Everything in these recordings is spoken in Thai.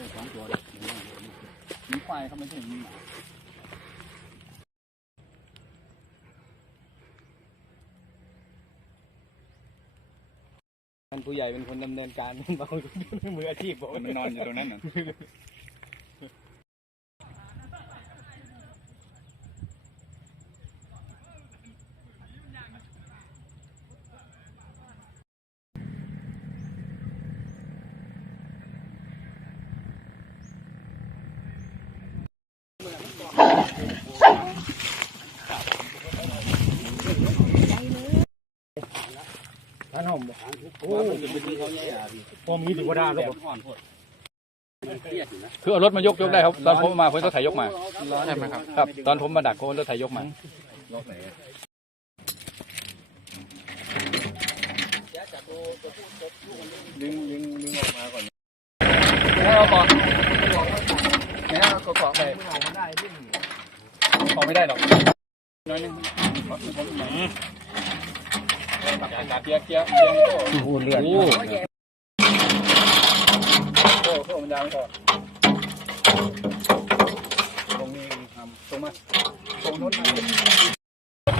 ส่สองตัวเลยมีควายเขาไม่ใช่มีหมาท่านผู้ใหญ่เป็นคนดำเนินการเบามืออาชีพบอกมันนอนอยู่ตรงนั้นน่ะ ท่านหอมโอ้ยเป็นที่เขาแย่อะพี่พอมีถึงว่าได้แบแล้วบอ่อนโคตรเครียดอยู่นะคือเอารถมายกยกได้ครับ ตอนผมมาผมรถไถยกมาใช่ไหมครับครับ ตอนผมมาดักผมรถไถยกมารถไหนดึงดึงดึงออกมาก่อนแล้วเราก่อนเนี่ยก็เกาะไปพอไม่ได้หรอกน้อยนึง โโอ้เลือดอ้โหโอ้โหมันยาวไม่พอตรงนี้ทำตรงมาตรงโน้นมา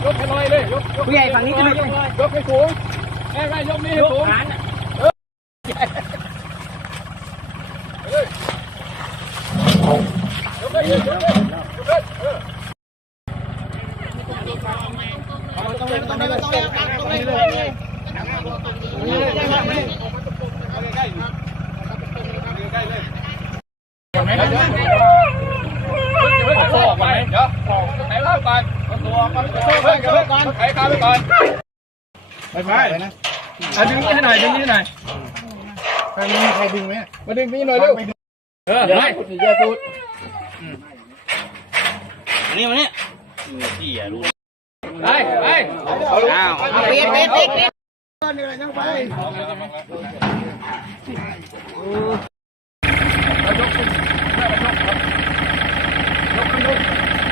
ยกให้ลอยเลยยกยกผู้ใหญ่ฝั่งนี้จะไม่ยกยกให้สูงแม่แม่ยกนี่ให้สูง ตัวออกมเดี๋ยวไหนเล่าก่อนตัวออกมาเพิ่งเพิ่งก่อนไขข้าวไปก่อนไปไปนะเอาดึงนี่ให้หน่อยดึงนี่ให้หน่อยใครมีใครดึงไหมมาดึงนี่หน่อยเร็วเออได้เยอะตูดนี่มาเนี่ยพี่อะรู้ ไปไปอ้าวเบ็ดเบ็ดเบ็ดเบ็ด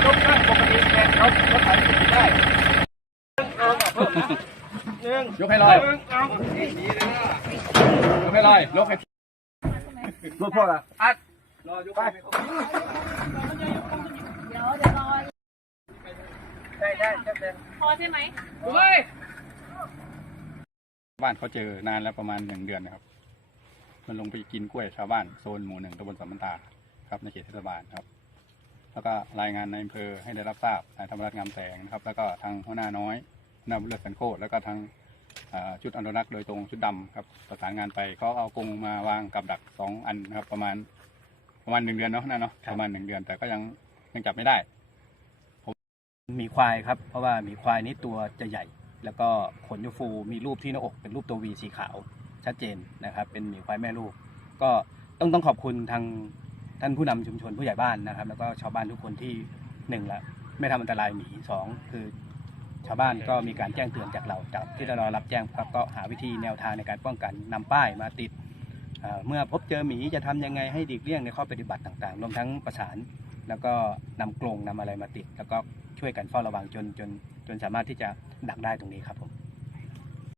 ยกข้างปกติแขนเขารถไถได้ยกให้ลอยยกให้ลอยยกให้รถพ่อละอัดรอยกไป เดี๋ยวเดี๋ยวรอได้ได้ได้พอใช่ไหมบ้านเขาเจอนานแล้วประมาณหนึ่งเดือนนะครับ มันลงไปกินกล้วยชาวบ้านโซนหมู่หนึ่งตำบลสัมมันตาครับในเขตเทศบาลครับ แล้วก็รายงานในอำเภอให้ได้รับทราบนายธรรมรัตน์งามแสงนะครับ แล้วก็ทางหัวหน้าน้อยหัวหน้าบุญเลิศสันโคตรแล้วก็ทางอ่าชุดอนุรักษ์โดยตรงชุดดำครับประสานงานไปเขาเอากรงมาวางกับดักสองอันนะครับ ประมาณประมาณหนึ่งเดือนเนาะนั่นเนาะประมาณหนึ่งเดือนแต่ก็ยังยังจับไม่ได้ห มีควายครับ เพราะว่ามีควายนี้ตัวจะใหญ่ แล้วก็ขนจะฟู มีรูปที่หน้าอกเป็นรูปตัววีสีขาวชัดเจนนะครับ เป็นหมีควายแม่ลูก ก็ต้องต้องขอบคุณทางท่านผู้นำชุมชนผู้ใหญ่บ้านนะครับ แล้วก็ชาวบ้านทุกคนที่หนึ่งละไม่ทำอันตรายหมีสองคือ ชาวบ้านก็มีการแจ้งเตือนจากเราจากที่เรารับแจ้งครับก็หาวิธีแนวทางในการป้องกันนำป้ายมาติดเมื่อพบเจอหมีจะทำยังไงให้ดีกเลี่ยงในข้อปฏิบัติต่างๆรวมทั้งประสาน แล้วก็นำกรงนำอะไรมาติด แล้วก็ช่วยกันเฝ้าระวังจนจนจนสามารถที่จะดักได้ตรงนี้ครับผม